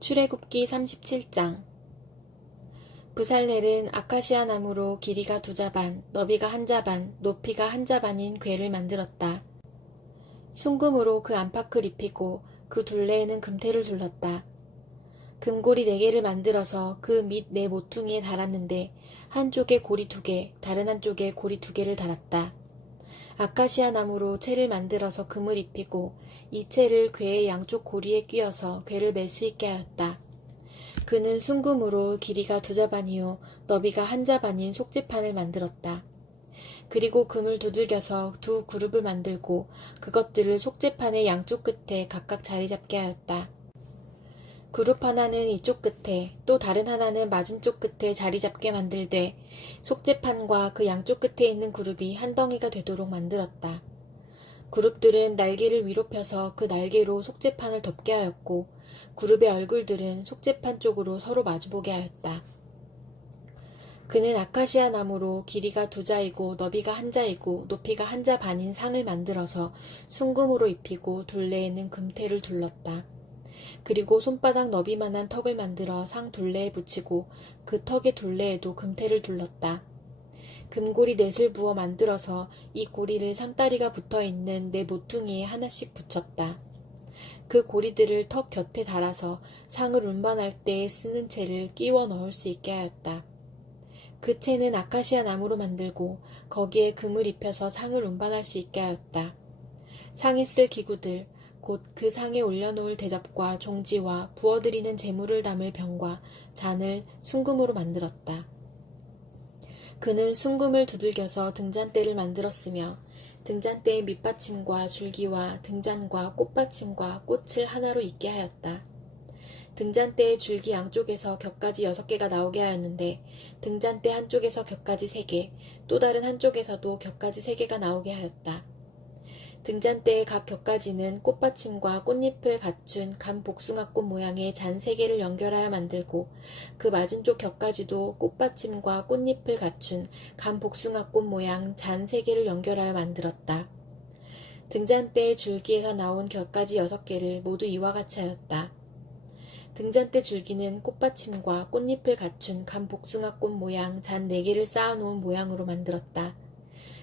출애굽기 37장. 부살렐은 아카시아 나무로 길이가 2자반, 너비가 1자반, 높이가 1자반인 궤를 만들었다. 순금으로 그 안팎을 입히고 그 둘레에는 금테를 둘렀다. 금고리 4개를 만들어서 그 밑 네 모퉁이에 달았는데 한쪽에 고리 2개, 다른 한쪽에 고리 2개를 달았다. 아카시아 나무로 채를 만들어서 금을 입히고 이 채를 궤의 양쪽 고리에 끼워서 궤를 맬 수 있게 하였다. 그는 순금으로 길이가 2자반이요 너비가 1자반인 속지판을 만들었다. 그리고 금을 두들겨서 2 그룹을 만들고 그것들을 속지판의 양쪽 끝에 각각 자리 잡게 하였다. 그룹 하나는 이쪽 끝에 또 다른 하나는 맞은쪽 끝에 자리 잡게 만들되 속지판과 그 양쪽 끝에 있는 그룹이 한 덩이가 되도록 만들었다. 그룹들은 날개를 위로 펴서 그 날개로 속지판을 덮게 하였고 그룹의 얼굴들은 속지판 쪽으로 서로 마주보게 하였다. 그는 아카시아 나무로 길이가 2자이고 너비가 1자이고 높이가 1자 반인 상을 만들어서 순금으로 입히고 둘레에는 금테를 둘렀다. 그리고 손바닥 너비만한 턱을 만들어 상 둘레에 붙이고 그 턱의 둘레에도 금테를 둘렀다. 금고리 넷을 부어 만들어서 이 고리를 상다리가 붙어있는 네 모퉁이에 하나씩 붙였다. 그 고리들을 턱 곁에 달아서 상을 운반할 때 쓰는 채를 끼워 넣을 수 있게 하였다. 그 채는 아카시아 나무로 만들고 거기에 금을 입혀서 상을 운반할 수 있게 하였다. 상에 쓸 기구들, 곧 그 상에 올려놓을 대접과 종지와 부어드리는 재물을 담을 병과 잔을 순금으로 만들었다. 그는 순금을 두들겨서 등잔대를 만들었으며 등잔대의 밑받침과 줄기와 등잔과 꽃받침과 꽃을 하나로 있게 하였다. 등잔대의 줄기 양쪽에서 격가지 6개가 나오게 하였는데 등잔대 한쪽에서 격가지 3개, 또 다른 한쪽에서도 격가지 3개가 나오게 하였다. 등잔대의 각 격가지는 꽃받침과 꽃잎을 갖춘 감복숭아꽃 모양의 잔 3개를 연결하여 만들고 그 맞은쪽 격가지도 꽃받침과 꽃잎을 갖춘 감복숭아꽃 모양 잔 3개를 연결하여 만들었다. 등잔대의 줄기에서 나온 격가지 6개를 모두 이와 같이 하였다. 등잔대 줄기는 꽃받침과 꽃잎을 갖춘 감복숭아꽃 모양 잔 4개를 쌓아놓은 모양으로 만들었다.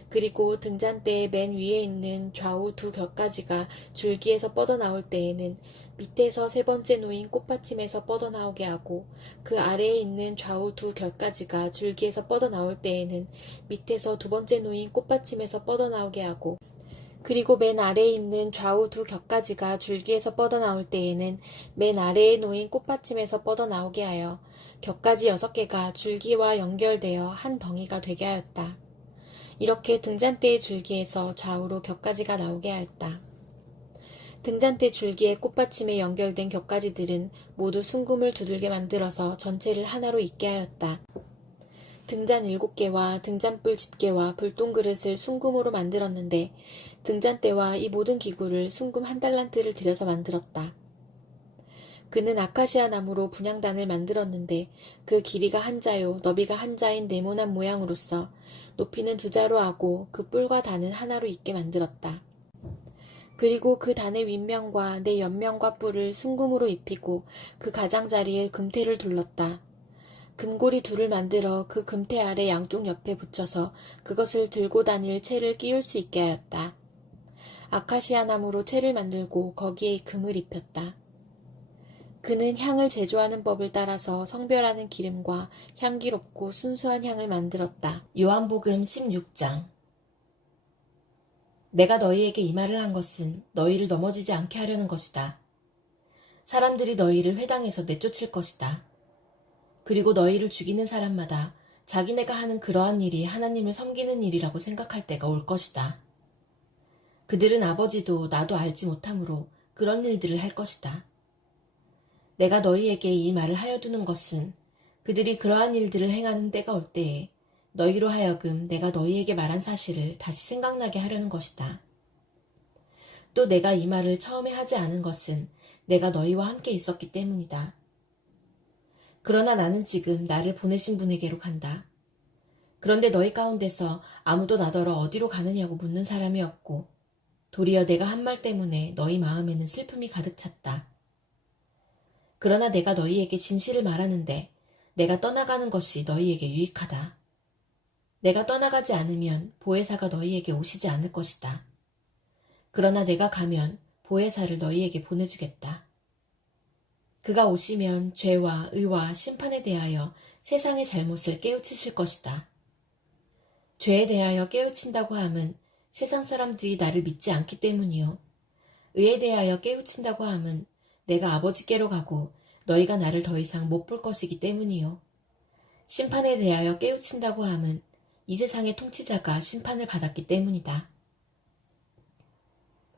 그리고 등잔대의 맨 위에 있는 좌우 2 격가지가 줄기에서 뻗어나올 때에는 밑에서 3번째 놓인 꽃받침에서 뻗어나오게 하고 그 아래에 있는 좌우 2 격가지가 줄기에서 뻗어나올 때에는 밑에서 2번째 놓인 꽃받침에서 뻗어나오게 하고 그리고 맨 아래에 있는 좌우 2 격가지가 줄기에서 뻗어나올 때에는 맨 아래에 놓인 꽃받침에서 뻗어나오게 하여 격가지 6개가 줄기와 연결되어 한 덩이가 되게 하였다. 이렇게 등잔대의 줄기에서 좌우로 격가지가 나오게 하였다. 등잔대 줄기의 꽃받침에 연결된 격가지들은 모두 순금을 두들게 만들어서 전체를 하나로 있게 하였다. 등잔 7개와 등잔불 집게와 불똥그릇을 순금으로 만들었는데 등잔대와 이 모든 기구를 순금 1달란트를 들여서 만들었다. 그는 아카시아 나무로 분향단을 만들었는데 그 길이가 1자요 너비가 1자인 네모난 모양으로서 높이는 2자로 하고 그 뿔과 단은 하나로 있게 만들었다. 그리고 그 단의 윗면과 네 옆면과 뿔을 순금으로 입히고 그 가장자리에 금테를 둘렀다. 금고리 2를 만들어 그 금테 아래 양쪽 옆에 붙여서 그것을 들고 다닐 채를 끼울 수 있게 하였다. 아카시아 나무로 채를 만들고 거기에 금을 입혔다. 그는 향을 제조하는 법을 따라서 성별하는 기름과 향기롭고 순수한 향을 만들었다. 요한복음 16장. 내가 너희에게 이 말을 한 것은 너희를 넘어지지 않게 하려는 것이다. 사람들이 너희를 회당에서 내쫓을 것이다. 그리고 너희를 죽이는 사람마다 자기네가 하는 그러한 일이 하나님을 섬기는 일이라고 생각할 때가 올 것이다. 그들은 아버지도 나도 알지 못하므로 그런 일들을 할 것이다. 내가 너희에게 이 말을 하여 두는 것은 그들이 그러한 일들을 행하는 때가 올 때에 너희로 하여금 내가 너희에게 말한 사실을 다시 생각나게 하려는 것이다. 또 내가 이 말을 처음에 하지 않은 것은 내가 너희와 함께 있었기 때문이다. 그러나 나는 지금 나를 보내신 분에게로 간다. 그런데 너희 가운데서 아무도 나더러 어디로 가느냐고 묻는 사람이 없고 도리어 내가 한 말 때문에 너희 마음에는 슬픔이 가득 찼다. 그러나 내가 너희에게 진실을 말하는데 내가 떠나가는 것이 너희에게 유익하다. 내가 떠나가지 않으면 보혜사가 너희에게 오시지 않을 것이다. 그러나 내가 가면 보혜사를 너희에게 보내주겠다. 그가 오시면 죄와 의와 심판에 대하여 세상의 잘못을 깨우치실 것이다. 죄에 대하여 깨우친다고 함은 세상 사람들이 나를 믿지 않기 때문이요. 의에 대하여 깨우친다고 함은 내가 아버지께로 가고 너희가 나를 더 이상 못 볼 것이기 때문이요. 심판에 대하여 깨우친다고 함은 이 세상의 통치자가 심판을 받았기 때문이다.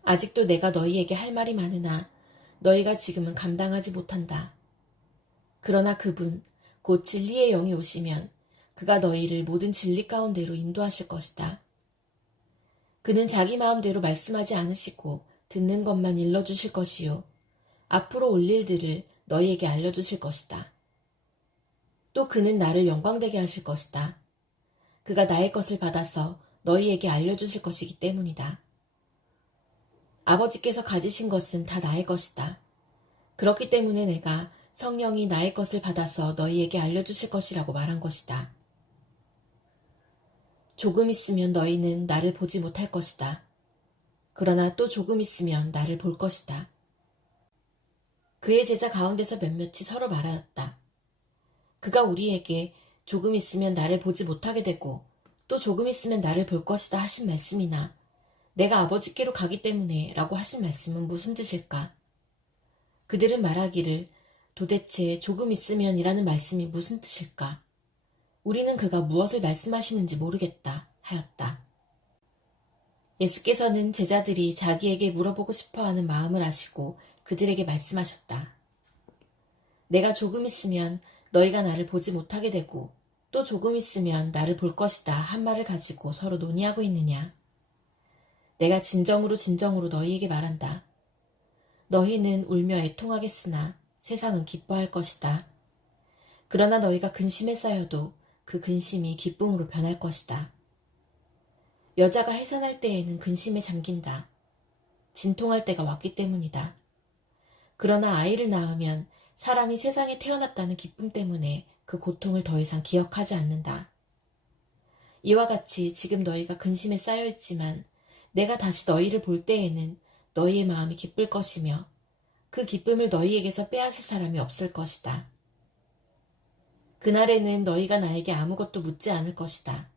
아직도 내가 너희에게 할 말이 많으나 너희가 지금은 감당하지 못한다. 그러나 그분, 곧 진리의 영이 오시면 그가 너희를 모든 진리 가운데로 인도하실 것이다. 그는 자기 마음대로 말씀하지 않으시고 듣는 것만 일러주실 것이요. 앞으로 올 일들을 너희에게 알려주실 것이다. 또 그는 나를 영광되게 하실 것이다. 그가 나의 것을 받아서 너희에게 알려주실 것이기 때문이다. 아버지께서 가지신 것은 다 나의 것이다. 그렇기 때문에 내가 성령이 나의 것을 받아서 너희에게 알려주실 것이라고 말한 것이다. 조금 있으면 너희는 나를 보지 못할 것이다. 그러나 또 조금 있으면 나를 볼 것이다. 그의 제자 가운데서 몇몇이 서로 말하였다. 그가 우리에게 조금 있으면 나를 보지 못하게 되고 또 조금 있으면 나를 볼 것이다 하신 말씀이나 내가 아버지께로 가기 때문에 라고 하신 말씀은 무슨 뜻일까? 그들은 말하기를 도대체 조금 있으면 이라는 말씀이 무슨 뜻일까? 우리는 그가 무엇을 말씀하시는지 모르겠다 하였다. 예수께서는 제자들이 자기에게 물어보고 싶어하는 마음을 아시고 그들에게 말씀하셨다. 내가 조금 있으면 너희가 나를 보지 못하게 되고 또 조금 있으면 나를 볼 것이다 한 말을 가지고 서로 논의하고 있느냐. 내가 진정으로 너희에게 말한다. 너희는 울며 애통하겠으나 세상은 기뻐할 것이다. 그러나 너희가 근심에 쌓여도 그 근심이 기쁨으로 변할 것이다. 여자가 해산할 때에는 근심에 잠긴다. 진통할 때가 왔기 때문이다. 그러나 아이를 낳으면 사람이 세상에 태어났다는 기쁨 때문에 그 고통을 더 이상 기억하지 않는다. 이와 같이 지금 너희가 근심에 쌓여 있지만 내가 다시 너희를 볼 때에는 너희의 마음이 기쁠 것이며 그 기쁨을 너희에게서 빼앗을 사람이 없을 것이다. 그날에는 너희가 나에게 아무것도 묻지 않을 것이다.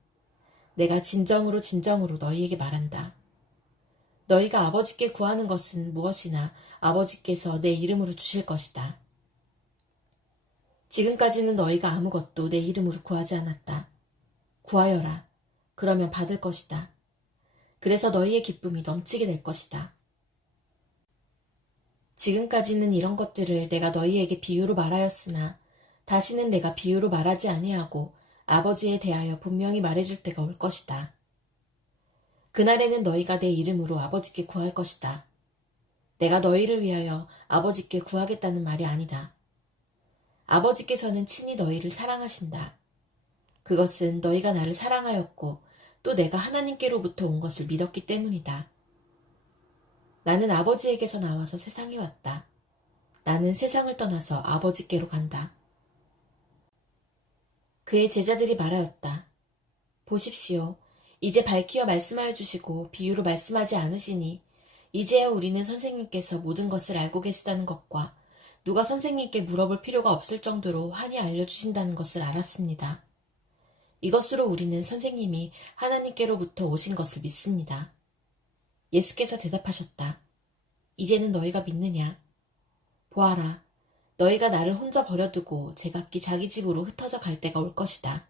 내가 진정으로 너희에게 말한다. 너희가 아버지께 구하는 것은 무엇이나 아버지께서 내 이름으로 주실 것이다. 지금까지는 너희가 아무것도 내 이름으로 구하지 않았다. 구하여라. 그러면 받을 것이다. 그래서 너희의 기쁨이 넘치게 될 것이다. 지금까지는 이런 것들을 내가 너희에게 비유로 말하였으나 다시는 내가 비유로 말하지 아니하고 아버지에 대하여 분명히 말해줄 때가 올 것이다. 그날에는 너희가 내 이름으로 아버지께 구할 것이다. 내가 너희를 위하여 아버지께 구하겠다는 말이 아니다. 아버지께서는 친히 너희를 사랑하신다. 그것은 너희가 나를 사랑하였고 또 내가 하나님께로부터 온 것을 믿었기 때문이다. 나는 아버지에게서 나와서 세상에 왔다. 나는 세상을 떠나서 아버지께로 간다. 그의 제자들이 말하였다. 보십시오. 이제 밝히어 말씀하여 주시고 비유로 말씀하지 않으시니 이제야 우리는 선생님께서 모든 것을 알고 계시다는 것과 누가 선생님께 물어볼 필요가 없을 정도로 환히 알려주신다는 것을 알았습니다. 이것으로 우리는 선생님이 하나님께로부터 오신 것을 믿습니다. 예수께서 대답하셨다. 이제는 너희가 믿느냐? 보아라. 너희가 나를 혼자 버려두고 제각기 자기 집으로 흩어져 갈 때가 올 것이다.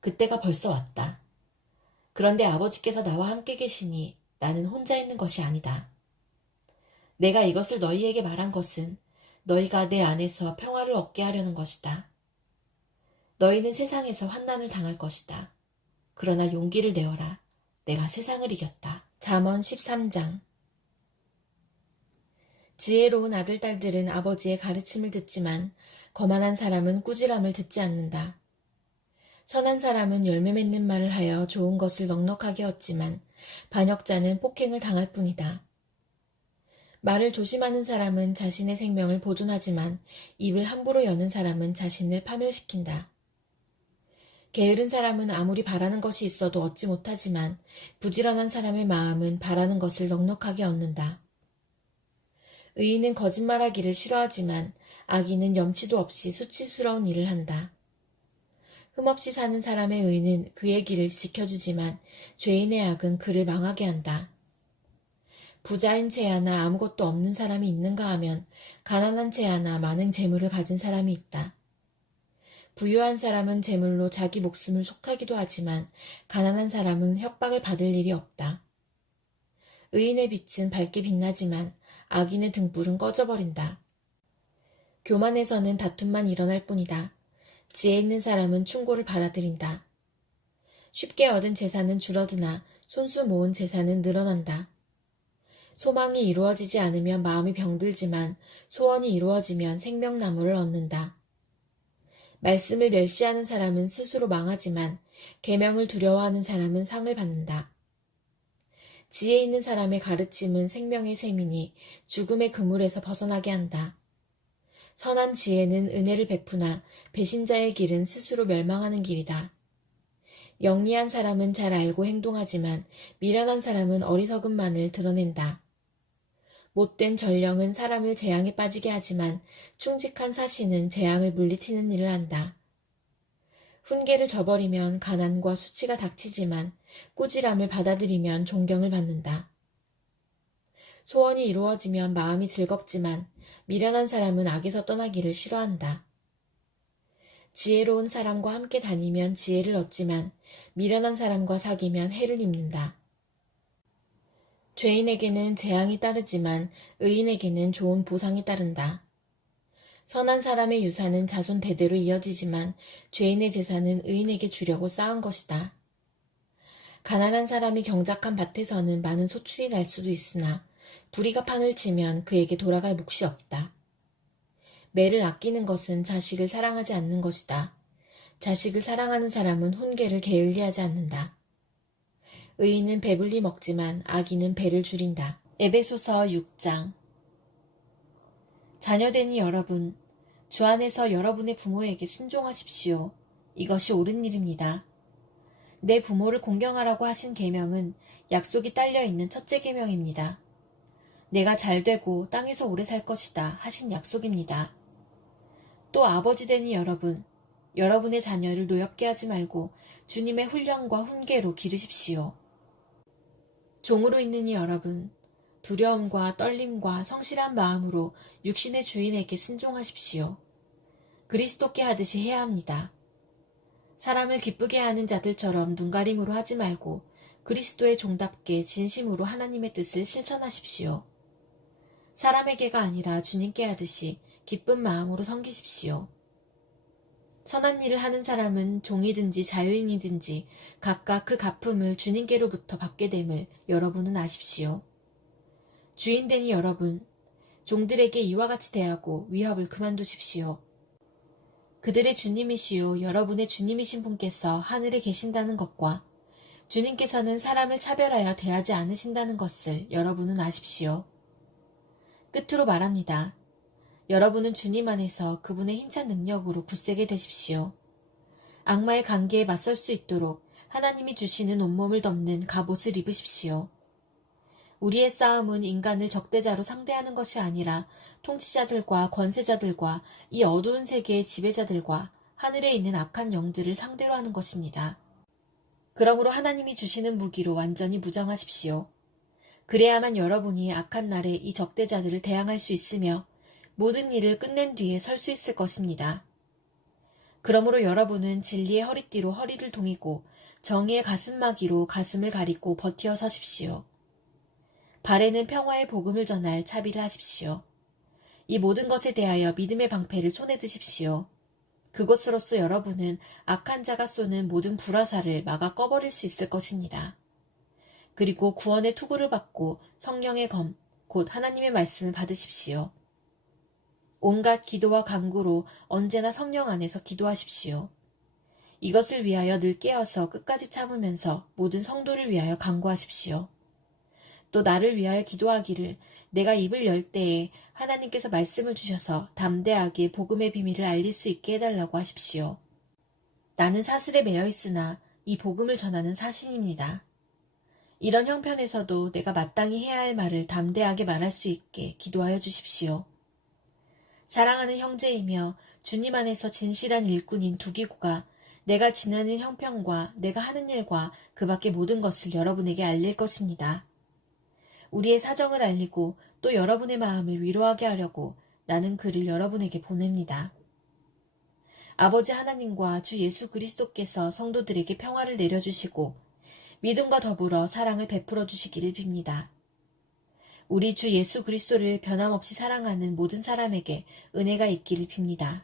그때가 벌써 왔다. 그런데 아버지께서 나와 함께 계시니 나는 혼자 있는 것이 아니다. 내가 이것을 너희에게 말한 것은 너희가 내 안에서 평화를 얻게 하려는 것이다. 너희는 세상에서 환난을 당할 것이다. 그러나 용기를 내어라. 내가 세상을 이겼다. 잠언 13장. 지혜로운 아들, 딸들은 아버지의 가르침을 듣지만 거만한 사람은 꾸지람을 듣지 않는다. 선한 사람은 열매 맺는 말을 하여 좋은 것을 넉넉하게 얻지만 반역자는 폭행을 당할 뿐이다. 말을 조심하는 사람은 자신의 생명을 보존하지만 입을 함부로 여는 사람은 자신을 파멸시킨다. 게으른 사람은 아무리 바라는 것이 있어도 얻지 못하지만 부지런한 사람의 마음은 바라는 것을 넉넉하게 얻는다. 의인은 거짓말하기를 싫어하지만 악인은 염치도 없이 수치스러운 일을 한다. 흠없이 사는 사람의 의는 그의 길을 지켜주지만 죄인의 악은 그를 망하게 한다. 부자인 채 하나 아무것도 없는 사람이 있는가 하면 가난한 채 하나 많은 재물을 가진 사람이 있다. 부유한 사람은 재물로 자기 목숨을 속하기도 하지만 가난한 사람은 협박을 받을 일이 없다. 의인의 빛은 밝게 빛나지만 악인의 등불은 꺼져버린다. 교만에서는 다툼만 일어날 뿐이다. 지혜 있는 사람은 충고를 받아들인다. 쉽게 얻은 재산은 줄어드나 손수 모은 재산은 늘어난다. 소망이 이루어지지 않으면 마음이 병들지만 소원이 이루어지면 생명나무를 얻는다. 말씀을 멸시하는 사람은 스스로 망하지만 계명을 두려워하는 사람은 상을 받는다. 지혜 있는 사람의 가르침은 생명의 샘이니 죽음의 그물에서 벗어나게 한다. 선한 지혜는 은혜를 베푸나 배신자의 길은 스스로 멸망하는 길이다. 영리한 사람은 잘 알고 행동하지만 미련한 사람은 어리석음만을 드러낸다. 못된 전령은 사람을 재앙에 빠지게 하지만 충직한 사신은 재앙을 물리치는 일을 한다. 훈계를 저버리면 가난과 수치가 닥치지만 꾸지람을 받아들이면 존경을 받는다. 소원이 이루어지면 마음이 즐겁지만 미련한 사람은 악에서 떠나기를 싫어한다. 지혜로운 사람과 함께 다니면 지혜를 얻지만 미련한 사람과 사귀면 해를 입는다. 죄인에게는 재앙이 따르지만 의인에게는 좋은 보상이 따른다. 선한 사람의 유산은 자손 대대로 이어지지만 죄인의 재산은 의인에게 주려고 쌓은 것이다. 가난한 사람이 경작한 밭에서는 많은 소출이 날 수도 있으나 불의가 판을 치면 그에게 돌아갈 몫이 없다. 매를 아끼는 것은 자식을 사랑하지 않는 것이다. 자식을 사랑하는 사람은 훈계를 게을리하지 않는다. 의인은 배불리 먹지만 악인은 배를 줄인다. 에베소서 6장. 자녀되니 여러분, 주 안에서 여러분의 부모에게 순종하십시오. 이것이 옳은 일입니다. 내 부모를 공경하라고 하신 계명은 약속이 딸려있는 첫째 계명입니다. 내가 잘되고 땅에서 오래 살 것이다 하신 약속입니다. 또 아버지 되니 여러분, 여러분의 자녀를 노엽게 하지 말고 주님의 훈련과 훈계로 기르십시오. 종으로 있느니 여러분, 두려움과 떨림과 성실한 마음으로 육신의 주인에게 순종하십시오. 그리스도께 하듯이 해야 합니다. 사람을 기쁘게 하는 자들처럼 눈가림으로 하지 말고 그리스도의 종답게 진심으로 하나님의 뜻을 실천하십시오. 사람에게가 아니라 주님께 하듯이 기쁜 마음으로 섬기십시오. 선한 일을 하는 사람은 종이든지 자유인이든지 각각 그 갚음을 주님께로부터 받게 됨을 여러분은 아십시오. 주인되니 여러분, 종들에게 이와 같이 대하고 위협을 그만두십시오. 그들의 주님이시요 여러분의 주님이신 분께서 하늘에 계신다는 것과 주님께서는 사람을 차별하여 대하지 않으신다는 것을 여러분은 아십시오. 끝으로 말합니다. 여러분은 주님 안에서 그분의 힘찬 능력으로 굳세게 되십시오. 악마의 관계에 맞설 수 있도록 하나님이 주시는 온몸을 덮는 갑옷을 입으십시오. 우리의 싸움은 인간을 적대자로 상대하는 것이 아니라 통치자들과 권세자들과 이 어두운 세계의 지배자들과 하늘에 있는 악한 영들을 상대로 하는 것입니다. 그러므로 하나님이 주시는 무기로 완전히 무장하십시오. 그래야만 여러분이 악한 날에 이 적대자들을 대항할 수 있으며 모든 일을 끝낸 뒤에 설 수 있을 것입니다. 그러므로 여러분은 진리의 허리띠로 허리를 동이고 정의의 가슴막이로 가슴을 가리고 버티어 서십시오. 발에는 평화의 복음을 전할 차비를 하십시오. 이 모든 것에 대하여 믿음의 방패를 손에 드십시오. 그것으로써 여러분은 악한 자가 쏘는 모든 불화살을 막아 꺼버릴 수 있을 것입니다. 그리고 구원의 투구를 받고 성령의 검, 곧 하나님의 말씀을 받으십시오. 온갖 기도와 간구로 언제나 성령 안에서 기도하십시오. 이것을 위하여 늘 깨어서 끝까지 참으면서 모든 성도를 위하여 간구하십시오. 또 나를 위하여 기도하기를 내가 입을 열 때에 하나님께서 말씀을 주셔서 담대하게 복음의 비밀을 알릴 수 있게 해달라고 하십시오. 나는 사슬에 매여 있으나 이 복음을 전하는 사신입니다. 이런 형편에서도 내가 마땅히 해야 할 말을 담대하게 말할 수 있게 기도하여 주십시오. 사랑하는 형제이며 주님 안에서 진실한 일꾼인 두기고가 내가 지나는 형편과 내가 하는 일과 그 밖의 모든 것을 여러분에게 알릴 것입니다. 우리의 사정을 알리고 또 여러분의 마음을 위로하게 하려고 나는 그를 여러분에게 보냅니다. 아버지 하나님과 주 예수 그리스도께서 성도들에게 평화를 내려주시고 믿음과 더불어 사랑을 베풀어 주시기를 빕니다. 우리 주 예수 그리스도를 변함없이 사랑하는 모든 사람에게 은혜가 있기를 빕니다.